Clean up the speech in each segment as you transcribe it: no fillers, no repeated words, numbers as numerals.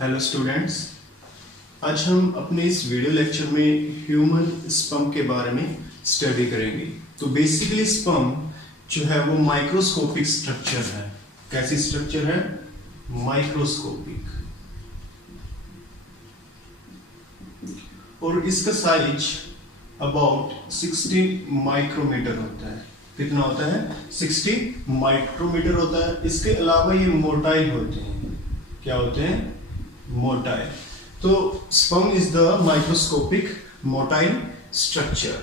Hello students, आज हम अपने इस वीडियो लेक्चर में ह्यूमन स्पर्म के बारे में स्टडी करेंगे। तो बेसिकली स्पर्म जो है वो माइक्रोस्कोपिक स्ट्रक्चर है। कैसी स्ट्रक्चर है? माइक्रोस्कोपिक। और इसका साइज अबाउट 60 माइक्रोमीटर होता है। कितना होता है? 60 माइक्रोमीटर होता है। इसके अलावा ये मोटाइल होते हैं। क्या होते हैं? मोटाइल। तो sperm is the microscopic motile structure.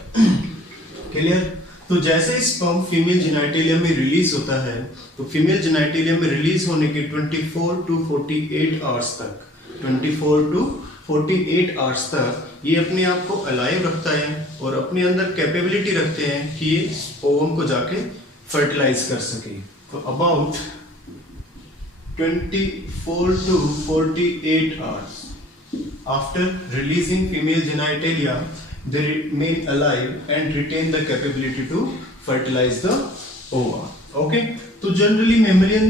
Clear? तो जैसे स्पर्म फीमेल जेनिटलियम में रिलीज होता है, तो फीमेल जेनिटलियम में रिलीज होने के 24 टू 48 आवर्स तक 24 टू 48 आवर्स तक ये अपने आप को अलाइव रखता है और अपने अंदर कैपेबिलिटी रखते हैं कि ये ओवम को जाके फर्टिलाइज कर सके। तो about 24 to 48 hours after releasing female genitalia, they remain alive and retain the capability to fertilize the ova. Okay? तो जनरली मेमलियन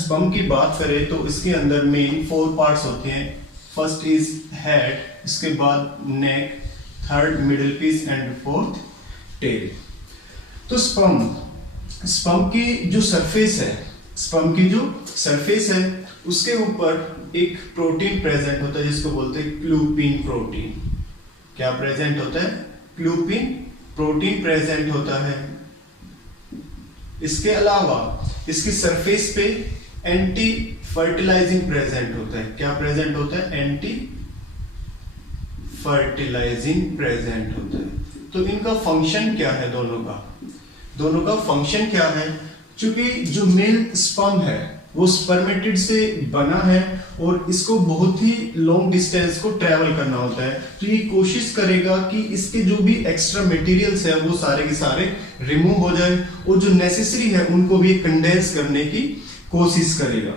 स्पर्म की बात करें तो इसके अंदर मेन 4 पार्ट्स होते हैं। फर्स्ट इज हेड, इसके बाद neck, third middle piece and fourth tail. तो स्पर्म की जो सरफेस है, स्पर्म की जो सरफेस है उसके ऊपर एक प्रोटीन प्रेजेंट होता है जिसको बोलते हैं क्लूपिन प्रोटीन। क्या प्रेजेंट होता है? क्लूपिन प्रोटीन प्रेजेंट होता है। इसके अलावा इसकी सरफेस पे एंटी फर्टिलाइजिंग प्रेजेंट होता है। क्या प्रेजेंट होता है? एंटी फर्टिलाइजिंग प्रेजेंट होता है। तो इनका फंक्शन क्या है? दोनों का फंक्शन क्या है? क्योंकि जो मेल स्पर्म है वो स्पर्मेटिड से बना है और इसको बहुत ही लॉन्ग डिस्टेंस को ट्रेवल करना होता है, तो ये कोशिश करेगा कि इसके जो भी एक्स्ट्रा मटेरियल्स है वो सारे के सारे रिमूव हो जाए और जो नेसेसरी है उनको भी कंडेंस करने की कोशिश करेगा।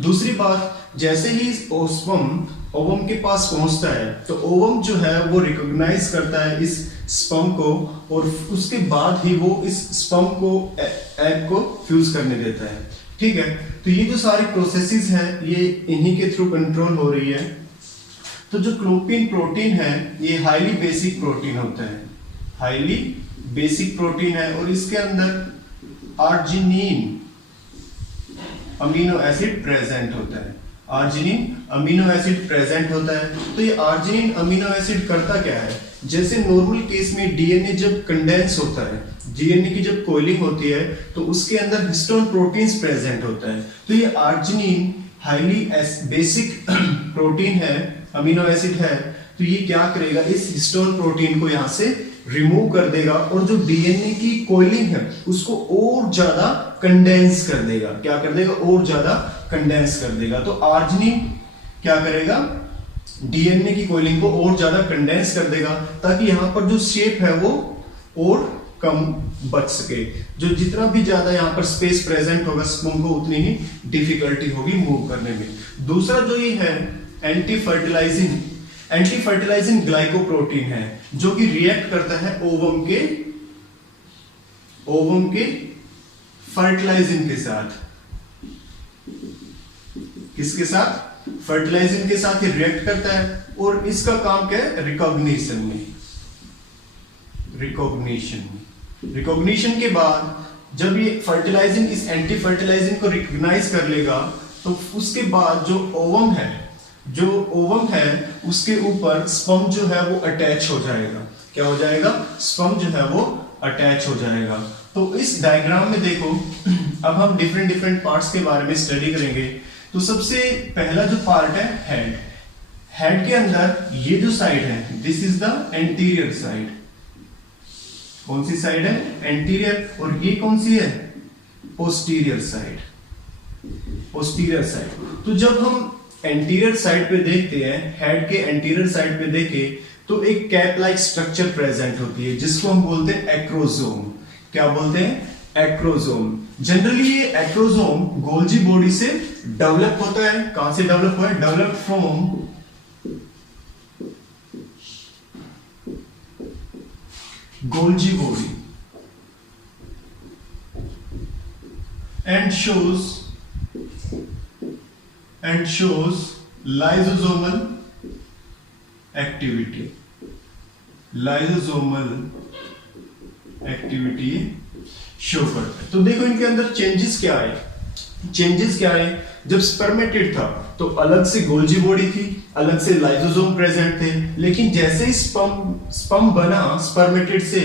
दूसरी बात, जैसे ही स्पर्म ओवम के पास पहुंचता है तो ओवम जो है वो रिकॉग्नाइज करता है इस स्पर्म को और उसके बाद ही वो इस स्पर्म को एग को फ्यूज करने देता है। ठीक है? तो ये जो सारी प्रोसेसेस हैं ये इन्हीं के थ्रू कंट्रोल हो रही है। तो जो क्लूपिन प्रोटीन है ये हाईली बेसिक प्रोटीन होता है। हाईली बेसिक प्रोटीन है और इसके अंदर आर्जिनिन अमीनो एसिड प्रेजेंट होता है। आर्जिनिन अमीनो एसिड प्रेजेंट होता है। तो ये आर्जिनिन अमीनो एसिड करता क्या है? जैसे नॉर्मल केस में डीएनए जब कंडेंस होता है, डीएनए की जब कोइलिंग होती है तो उसके अंदर हिस्टोन प्रोटीन्स प्रेजेंट होता है। तो ये आर्जिनिन हाईली बेसिक प्रोटीन है, अमीनो एसिड है। तो ये क्या करेगा? इस हिस्टोन प्रोटीन को यहाँ से रिमूव कर देगा और जो डीएनए की कोइलिंग है उसको और ज्यादा कंडेंस कर देगा। क्या कर देगा? और ज्यादा कंडेंस कर देगा। तो आर्जिनिन क्या करेगा? डीएनए की कोइलिंग को और ज्यादा कंडेंस कर देगा ताकि यहां पर जो शेप है वो और कम बच सके। जो जितना भी ज्यादा यहां पर स्पेस प्रेजेंट होगा स्पर्म को उतनी ही डिफिकल्टी होगी मूव करने में। दूसरा जो ये है एंटी फर्टिलाइजिंग ग्लाइकोप्रोटीन है जो कि रिएक्ट करता है ओवम के फर्टिलाइजिंग के साथ। किसके साथ? फर्टिलाइजिंग के साथ ये रिएक्ट करता है और इसका काम क्या है? रिकॉग्निशन के बाद जब ये फर्टिलाइजिंग इस एंटी फर्टिलाइजिंग को रिकॉग्नाइज कर लेगा तो उसके बाद जो ओवम है उसके ऊपर स्पर्म जो है वो अटैच हो जाएगा। क्या हो जाएगा? स्पर्म जो है वो अटैच हो जाएगा। तो इस डायग्राम में देखो, अब हम डिफरेंट पार्ट्स के बारे में स्टडी करेंगे। तो सबसे पहला जो पार्ट है हेड के अंदर ये जो साइड है this is the anterior side. कौन सी साइड है? एंटीरियर। और ये कौन सी है? Posterior side. तो जब हम एंटीरियर साइड पे देखते हैं, हेड के एंटीरियर साइड पे देखें तो एक कैप लाइक स्ट्रक्चर प्रेजेंट होती है जिसको हम बोलते हैं एक्रोसोम। क्या बोलते हैं? एक्रोसोम। जनरली ये एक्रोसोम गोल्जी बॉडी से डेवलप होता है। कहां से डेवलप हुआ है? Develop from Golgi body and shows lysosomal activity, lysosomal activity show करता है। तो देखो इनके अंदर चेंजेस क्या आए, चेंजेस क्या आए, जब स्पर्मेटिड था तो अलग से गोल्जी बॉडी थी, अलग से लाइसोसोम प्रेजेंट थे, लेकिन जैसे ही स्पर्म बना स्पर्मेटिड से,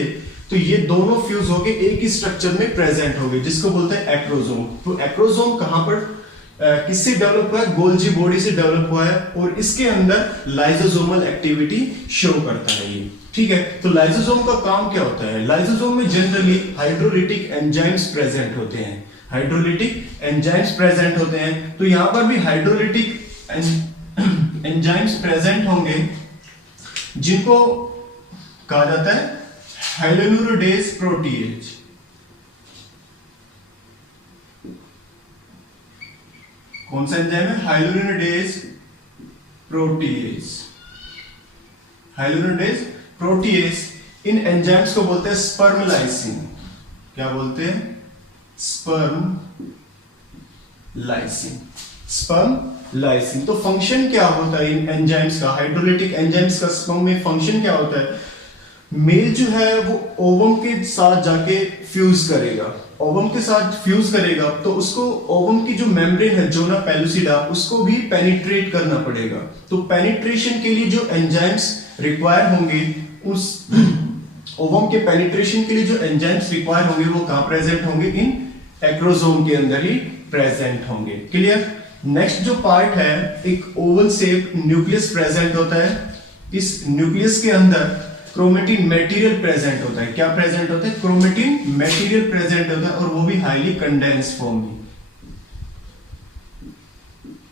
तो ये दोनों फ्यूज होके एक ही स्ट्रक्चर में प्रेजेंट हो गए, जिसको बोलते हैं एक्रोसोम। तो एक्रोसोम कहां पर किससे डेवलप हुआ है? गोल्जी बॉडी से डेवलप हुआ है, और इसके अंदर लाइसोसोमल एक्टिविटी शो करता है ये, ठीक है। तो लाइसोसोम का काम क्या होता है? लाइसोसोम में जनरली हाइड्रोलिटिक एंजाइम्स प्रेजेंट होते हैं, हाइड्रोलिटिक एंजाइम्स प्रेजेंट होते हैं। तो यहां पर भी हाइड्रोलिटिक एंजाइम्स प्रेजेंट होंगे, जिनको कहा जाता है हाइलोनुरोडेज प्रोटीएज। कौन सा एंजाइम है? हाइलोनुरोडेज प्रोटीएज, हाइलोनुरोडेज प्रोटीएज। इन एंजाइम्स को बोलते हैं स्पर्म लाइसिन। क्या बोलते हैं? Sperm lysine, sperm lysine. तो फंक्शन क्या होता है इन एंजाइम्स का, हाइड्रोलिटिक एंजाइम्स का स्पर्म में फंक्शन क्या होता है? मेल जो है वो ओवम के साथ जाके फ्यूज करेगा, ओवम के साथ फ्यूज करेगा, तो उसको ओवम की जो मेम्ब्रेन है जोना पेलुसिडा, उसको भी पेनिट्रेट करना पड़ेगा। तो पेनिट्रेशन के लिए जो एंजाइम्स रिक्वायर होंगे, उस ओवम के पेनिट्रेशन के लिए जो एंजाइम्स रिक्वायर होंगे वो कहां प्रेजेंट होंगे? इन एक्रोसोम के अंदर ही प्रेजेंट होंगे। क्लियर? नेक्स्ट जो पार्ट है, एक ओवल शेप न्यूक्लियस प्रेजेंट होता है। इस न्यूक्लियस के अंदर क्रोमेटिन मटेरियल प्रेजेंट होता है। क्या प्रेजेंट होता है? क्रोमेटिन मटेरियल प्रेजेंट होता है, और वो भी हाईली कंडेंस्ड फॉर्म में।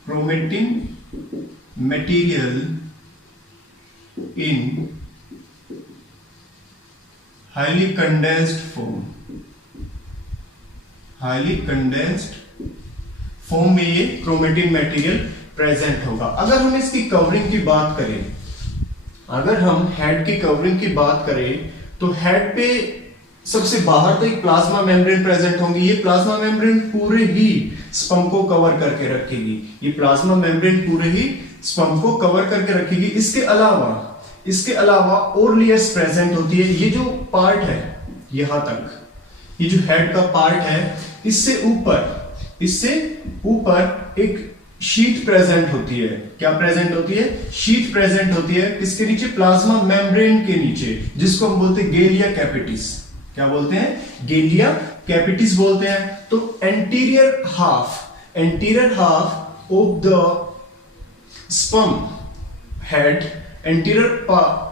Chromatin material in highly condensed form, highly condensed form में ये क्रोमेटिन मटेरियल प्रेजेंट होगा। अगर हम इसकी कवरिंग की बात करें, अगर हम हेड की कवरिंग की बात करें, तो हेड पे सबसे बाहर तो एक प्लाज्मा मेम्ब्रेन प्रेजेंट होंगी। ये प्लाज्मा मेम्ब्रेन पूरे ही स्पर्म को कवर करके रखेगी, ये प्लाज्मा मेम्ब्रेन पूरे ही स्पर्म को कवर करके रखेगी। इसके अलावा और लेयर्स प्रेजेंट होती है। ये जो पार्ट है यहां तक, ये जो हेड का पार्ट है, इससे ऊपर एक शीट प्रेजेंट होती है। क्या प्रेजेंट होती है? शीट प्रेजेंट होती है। किसके नीचे? प्लाज्मा मेम्ब्रेन के नीचे, जिसको हम बोलते हैं गेलिया कैपिटिस। क्या बोलते हैं? गेलिया कैपिटिस बोलते हैं। तो anterior half of the sperm head, anterior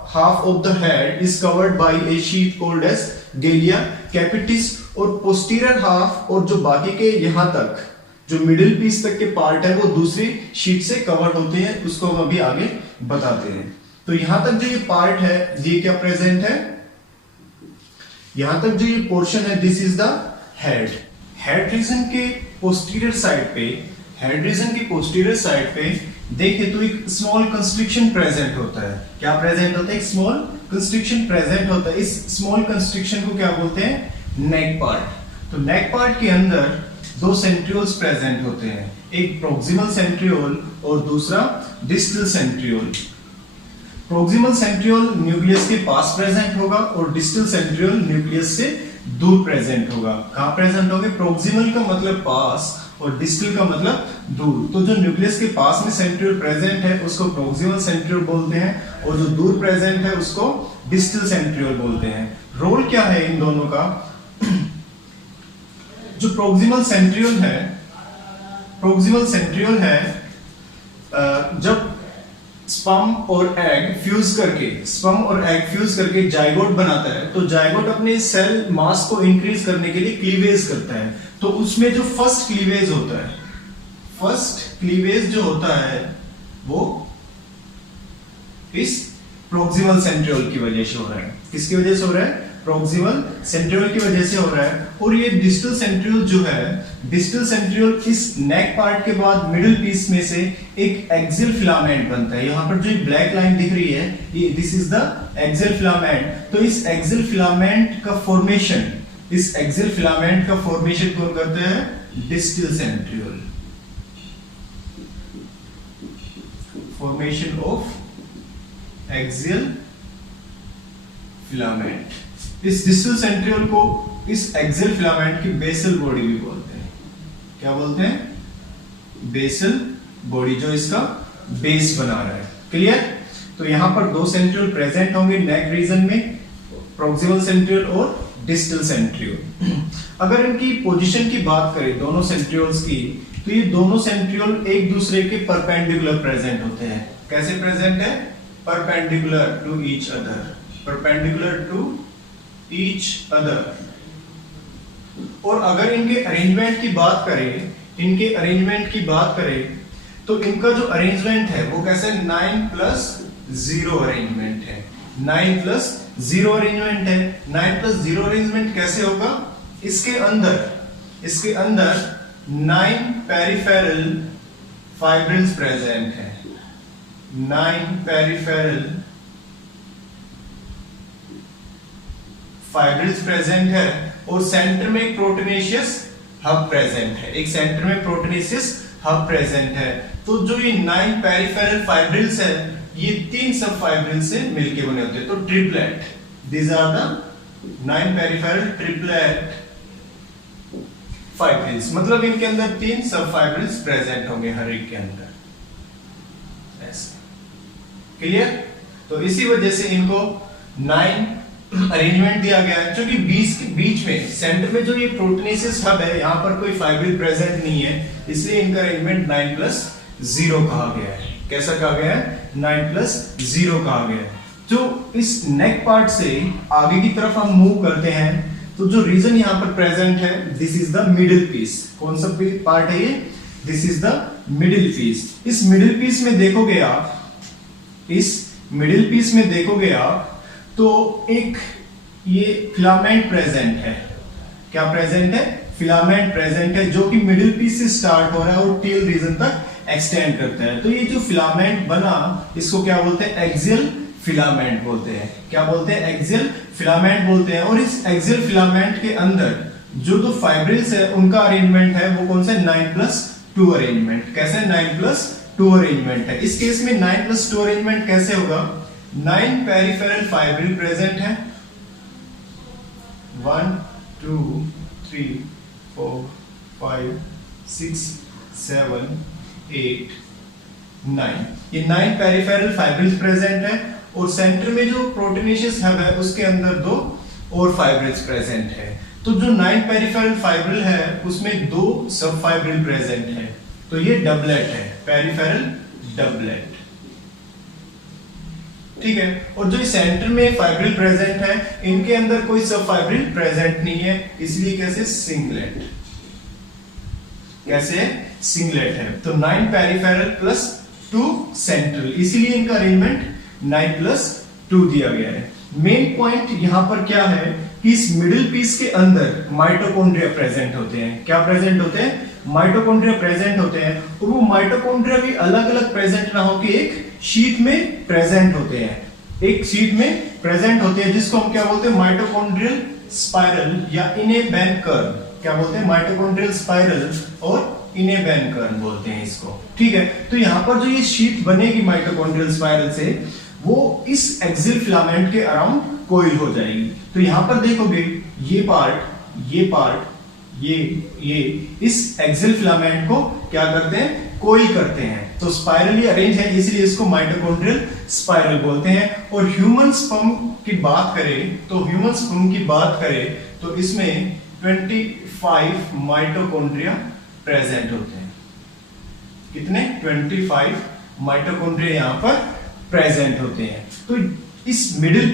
half of the head is covered by a sheet called as galea capitis, और पोस्टीरियर हाफ और जो बाकी के यहां तक जो मिडिल पीस तक के पार्ट है वो दूसरी शीट से कवर होते हैं, उसको हम अभी आगे बताते हैं। तो यहां तक जो ये पार्ट है, ये क्या प्रेजेंट है? यहां तक जो ये पोर्शन है, this is the head. Head region के पोस्टीरियर साइड पे देखें तो एक स्मॉल कंस्ट्रिक्शन प्रेजेंट होता है। क्या प्रेजेंट होता है? एक स्मॉल कंस्ट्रिक्शन प्रेजेंट होता है। इस स्मॉल कंस्ट्रिक्शन को क्या बोलते हैं? नेक पार्ट। तो नेक पार्ट के अंदर दो सेंट्रियोल्स प्रेजेंट होते हैं, एक प्रोक्सिमल सेंट्रियोल और दूसरा distal centriole. Proximal centriole nucleus के पास प्रेजेंट होगा और डिस्टल सेंट्रियोल न्यूक्लियस से दूर प्रेजेंट होगा। कहां प्रेजेंट होंगे? प्रोक्सिमल का मतलब पास और डिस्टल का मतलब दूर। तो जो न्यूक्लियस के पास में सेंट्रियोल प्रेजेंट है उसको प्रोक्सिमल सेंट्रियोल बोलते हैं, और जो दूर प्रेजेंट है उसको डिस्टल सेंट्रियोल बोलते हैं। रोल क्या है इन दोनों का? जो प्रोक्सिमल सेंट्रियोल है, जब स्पर्म और एग फ्यूज करके जाइगोट बनाता है, तो जाइगोट अपने सेल मास को इंक्रीज करने के लिए क्लीवेज करता है। तो उसमें जो फर्स्ट क्लीवेज जो होता है वो इस प्रोक्सिमल सेंट्रियोल की वजह से हो रहा है। किसकी वजह से हो रहा है? प्रोक्सिमल सेंट्रियोल की वजह से हो रहा है। और ये डिस्टल सेंट्रियोल जो है, डिस्टल सेंट्रियोल इस नेक पार्ट के बाद मिडिल पीस में से एक एक्सियल फिलामेंट बनता है। यहां पर जो ब्लैक लाइन दिख रही है, ये this is the axial filament. तो इस एक्सियल फिलामेंट का फॉर्मेशन कौन करते हैं? Distal centriole. Formation of axial filament. इस डिस्टल सेंट्रियोल को इस एक्सियल फिलामेंट की बेसल बॉडी भी बोलते हैं। क्या बोलते हैं? बेसल बॉडी, जो इसका बेस बना रहा है। क्लियर? तो यहां पर दो सेंट्रियोल प्रेजेंट होंगे नेक रीजन में, प्रॉक्सिमल सेंट्रियोल और डिस्टल सेंट्रियोल। अगर इनकी पोजीशन की बात करें दोनों सेंट्रियोल्स की, तो ये दोनों सेंट्रियोल एक दूसरे के परपेंडिकुलर प्रेजेंट होते हैं। कैसे प्रेजेंट है? Perpendicular to each other, perpendicular to each other. और अगर इनके अरेंजमेंट की बात करें, इनके अरेंजमेंट की बात करें तो इनका जो अरेंजमेंट है वो कैसे 9+0 अरेंजमेंट है। 9+0 अरेंजमेंट है। 9+0 अरेंजमेंट कैसे होगा? इसके अंदर 9 पेरिफेरल फाइब्रिल्स प्रेजेंट है। 9 पेरिफेरल फाइब्रिल्स प्रेजेंट है और सेंटर में एक प्रोटीनेशियस हब प्रेजेंट है। एक सेंटर में प्रोटीनेशियस हब प्रेजेंट है। तो जो ये 9 पेरिफेरल फाइब्रिल्स है, ये 3 सब फाइब्रिल्स से मिलके बने होते हैं। तो triplet, these are the 9 peripheral triplet fibrils, मतलब इनके अंदर 3 सब फाइब्रिल्स प्रेजेंट होंगे हर एक के अंदर। ऐसे क्लियर? तो इसी वजह से इनको 9 अरेंजमेंट दिया गया है। क्योंकि बीच में सेंटर में जो ये प्रोटीनेशियस हब है, यहाँ पर कोई फाइब्रिल प्रेजेंट नहीं है, इसलिए इनका अरेंजमेंट 9+0 कहा गया है। कैसा कहा गया है? 9+0 कहा गया है। जो इस नेक पार्ट से आगे की तरफ हम मूव करते हैं, तो जो रीजन यहाँ पर प्रेजेंट है, this is the middle piece. कौन सा पार्ट है ये? This is the middle piece. इस मिडिल पीस में देखोगे आप, तो एक ये फिलामेंट प्रेजेंट है। क्या प्रेजेंट है? फिलामेंट प्रेजेंट है, जो कि मिडिल पीस से स्टार्ट हो रहा है और टेल रीजन तक एक्सटेंड करता है। तो ये जो फिलामेंट बना, इसको क्या बोलते हैं? एक्सियल फिलामेंट बोलते हैं। क्या बोलते हैं? एक्सियल फिलामेंट बोलते हैं। और इस एक्सियल फिलामेंट के अंदर जो दो फाइब्रिल्स है, उनका अरेंजमेंट है वो कौन सा? 9+2 अरेंजमेंट। कैसे? 9+2 अरेंजमेंट है। इस केस में 9+2 अरेंजमेंट कैसे होगा? 9 पेरिफेरल फाइब्रिल प्रेजेंट है। 1 2 3 4 5 6 7 8 9, ये 9 पेरिफेरल फाइब्रिल्स प्रेजेंट है। और सेंटर में जो प्रोटीनेशियस हब है, उसके अंदर 2 और फाइब्रिल्स प्रेजेंट है। तो जो 9 पेरिफेरल फाइब्रिल है, उसमें 2 सब फाइब्रिल प्रेजेंट है। तो ये डबलेट है, पेरिफेरल डबलेट। ठीक है? और जो सेंटर में फाइब्रिल प्रेजेंट है, इनके अंदर कोई सब फाइब्रिल प्रेजेंट नहीं है, इसलिए कैसे? सिंगलेट। कैसे? सिंगलेट है। तो 9 पेरिफेरल प्लस 2 सेंट्रल, इसीलिए इनका अरेंजमेंट 9+2 दिया गया है। मेन पॉइंट यहां पर क्या है कि इस मिडिल पीस के अंदर माइटोकॉन्ड्रिया प्रेजेंट होते हैं। क्या प्रेजेंट होते हैं? माइटोकॉन्ड्रिया प्रेजेंट होते हैं। और वो माइटोकॉन्ड्रिया भी अलग अलग प्रेजेंट ना होकर एक शीट में प्रेजेंट होते हैं। एक शीट में प्रेजेंट होते हैं, जिसको हम क्या बोलते हैं? माइटोकॉन्ड्रियल स्पाइरल या इनेबैन कर्व। क्या बोलते हैं? माइटोकॉन्ड्रियल स्पाइरल और इनेबैन कर्व बोलते हैं इसको। ठीक है? तो यहां पर जो ये शीट बनेगी माइटोकॉन्ड्रियल स्पाइरल से, वो इस एक्सियल फिलामेंट के अराउंड कोइल हो जाएगी। तो यहां पर देखोगे ये पार्ट ये इस एक्सियल फिलामेंट को क्या करते हैं? कोइल करते हैं। तो स्पाइरली अरेंज है, इसलिए इसको माइटोकॉन्ड्रियल स्पाइरल बोलते हैं। और ह्यूमन स्पर्म की बात करें तो इसमें 25 माइटोकॉन्ड्रिया प्रेजेंट होते हैं। कितने? 25 माइटोकॉन्ड्रिया यहां पर प्रेजेंट होते हैं। तो इस मिडिल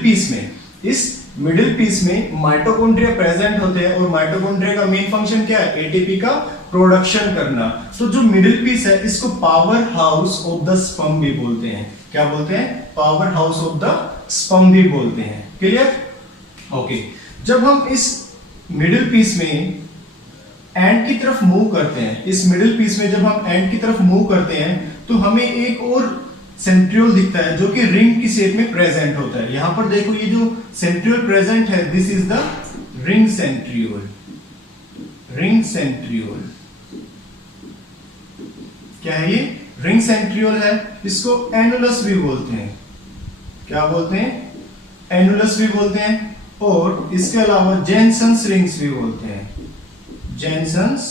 पीस में माइटोकॉन्ड्रिया प्रेजेंट होते हैं। और माइटोकॉन्ड्रिया का मेन फंक्शन क्या है? एटीपी का प्रोडक्शन करना। तो जो मिडिल पीस है, इसको power house of the sperm भी बोलते हैं। क्या बोलते हैं? Power house of the sperm भी बोलते हैं। क्लियर? ओके। जब हम इस मिडिल पीस में एंड की तरफ मूव करते हैं, इस मिडिल पीस में जब हम एंड की तरफ मूव करते हैं, तो हमें एक और सेंट्रियोल दिखता है, जो कि रिंग की शेप में प्रेजेंट होता है। यहां पर देखो, ये जो सेंट्रियोल प्रेजेंट है, this is the ring centriole. Ring centriole क्या है? ये रिंग सेंट्रियोल है, इसको एनुलस भी बोलते हैं। क्या बोलते हैं? एनुलस भी बोलते हैं। और इसके अलावा जेनसन्स रिंग्स भी बोलते हैं, जेनसन्स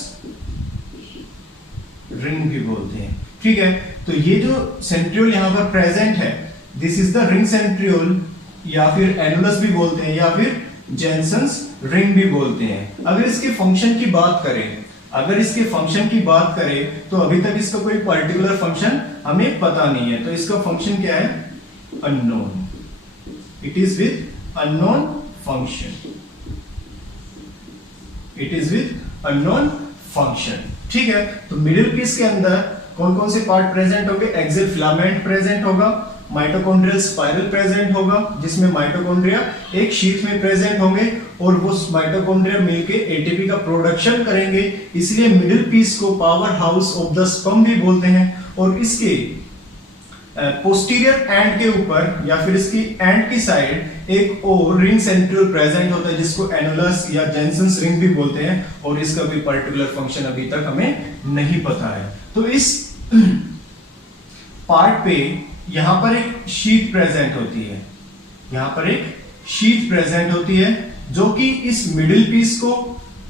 रिंग भी बोलते हैं। ठीक है, तो ये जो सेंट्रियोल यहां पर प्रेजेंट है, this is the ring centriole, या फिर एनुलस भी बोलते हैं, या फिर जेनसन्स रिंग भी बोलते हैं। अगर इसके फंक्शन की बात करें, तो अभी तक इसका कोई पर्टिकुलर फंक्शन हमें पता नहीं है, तो इसका फंक्शन क्या है? Unknown. It is with unknown function, it is with unknown function. ठीक है, तो मिडिल पीस के अंदर कौन कौन से पार्ट प्रेजेंट होंगे? एक्सियल फिलामेंट प्रेजेंट होगा, माइटोकॉन्ड्रियल स्पाइरल प्रेजेंट होगा, जिसमें माइटोकॉन्ड्रिया एक शीथ में प्रेजेंट होंगे और वो माइटोकॉन्ड्रिया मिलके एटीपी का प्रोडक्शन करेंगे, इसलिए मिडिल पीस को power house of the sperm भी बोलते हैं। और इसके पोस्टीरियर एंड के ऊपर या फिर इसकी एंड की साइड एक और रिंग सेंट्रियोल प्रेजेंट होता है, जिसको एनुलस या जेनसन्स रिंग भी बोलते हैं, और इसका भी पर्टिकुलर फंक्शन अभी तक हमें नहीं पता है। तो इस पार्ट पे यहां पर एक शीट प्रेजेंट होती है, यहां पर एक शीट प्रेजेंट होती है, जो कि इस मिडिल पीस को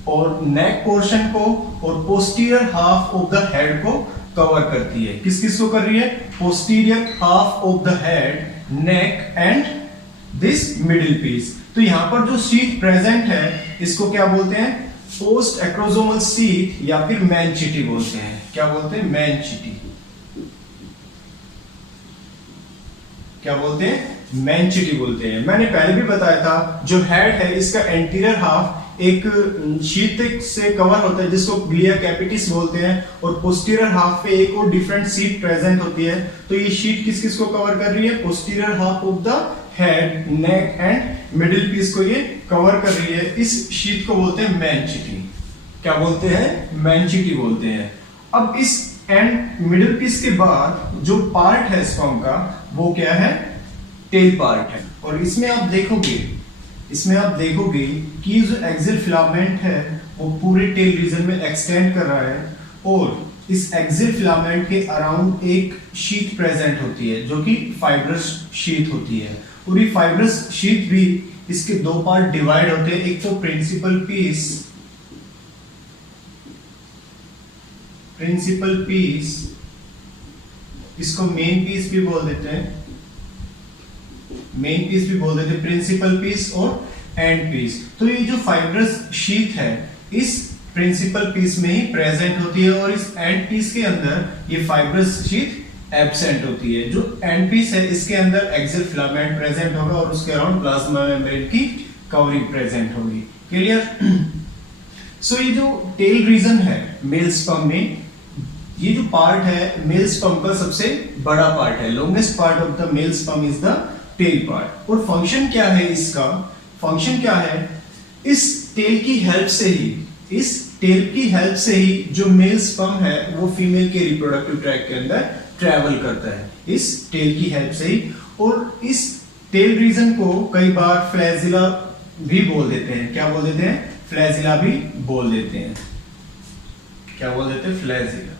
और नेक पोर्शन को और posterior half of the head को कवर करती है। किस किस को कर रही है? Posterior half of the head, neck and this middle piece. तो यहां पर जो शीट प्रेजेंट है, इसको क्या बोलते हैं? पोस्ट एक्रोसोमल शीट या फिर मैनचिटी बोलते हैं। क्या बोलते हैं? मैनचिटी। क्या बोलते हैं? मैनचिटी बोलते हैं। मैंने पहले भी बताया था, जो हेड है इसका एंटीरियर हाफ एक शीट से कवर होता है, जिसको ग्लिया कैपिटिस बोलते हैं, और पोस्टीरियर हाफ पे एक और डिफरेंट शीट प्रेजेंट होती है। तो ये शीट किस किस को कवर कर रही है? Posterior half of the head, neck and middle piece को ये कवर कर रही है। इस शीट को बोलते हैं मैनचिटी। क्या बोलते हैं? मैनचिटी बोलते हैं। अब इस एंड मिडिल पीस के बाद जो पार्ट है स्पर्म का, वो क्या है? टेल पार्ट है। और इसमें आप देखोगे कि जो एक्सियल फिलामेंट है वो पूरे टेल रीजन में एक्सटेंड कर रहा है, और इस एक्सियल फिलामेंट के अराउंड एक शीट प्रेजेंट होती है, जो कि फाइब्रस शीट होती है। और ये फाइब्रस शीट भी इसके दो पार्ट डिवाइड होते हैं, एक तो प्रिंसिपल पीस, इसको मेन पीस भी बोल देते हैं, प्रिंसिपल पीस और एंड पीस। तो ये जो फाइब्रस शीट है इस प्रिंसिपल पीस में ही प्रेजेंट होती है, और इस एंड पीस के अंदर ये फाइब्रस शीट एब्सेंट होती है। जो एंड पीस है इसके अंदर एक्सियल फिलामेंट प्रेजेंट होगा, और उसके अराउंड प्लाज्मा मेम्ब्रेन की कवरिंग प्रेजेंट होगी। क्लियर? सो ये जो टेल रीजन है मेल स्पर्म में, ये जो पार्ट है मेल स्पर्म का सबसे बड़ा पार्ट है। Longest part of the mail sperm is the tail part. और फंक्शन क्या है इसका? फंक्शन क्या है? इस टेल की हेल्प से ही जो मेल स्पर्म है वो फीमेल के रिप्रोडक्टिव ट्रैक्ट के अंदर ट्रैवल करता है, इस टेल की हेल्प से ही। और इस टेल रीजन को कई बार फ्लैजिला भी बोल देते हैं। क्या बोल देते हैं? फ्लैजिला भी बोल देते हैं। क्या बोल देते हैं? फ्लैजिला।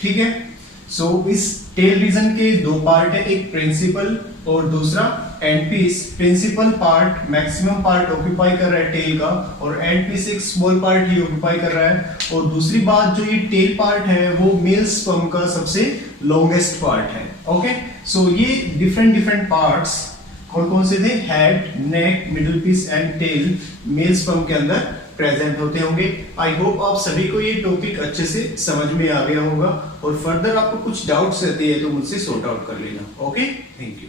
ठीक है, सो इस टेल रीजन के दो पार्ट है, एक प्रिंसिपल और दूसरा end piece. Principal part maximum part occupy कर रहा है टेल का, और एंड पीस एक स्मॉल पार्ट ही ऑक्यूपाई कर रहा है। और दूसरी बात, जो ये टेल पार्ट है वो मेल स्पर्म का सबसे लॉन्गेस्ट पार्ट है। ओके, सो ये डिफरेंट पार्ट्स कौन कौन से थे? Head, neck, middle piece and tail male sperm के अंदर प्रेजेंट होते होंगे। आई होप आप सभी को ये टॉपिक अच्छे से समझ में आ गया होगा, और फर्दर आपको कुछ डाउट्स रहते हैं तो मुझसे सॉर्ट आउट कर लेना। Okay, thank you.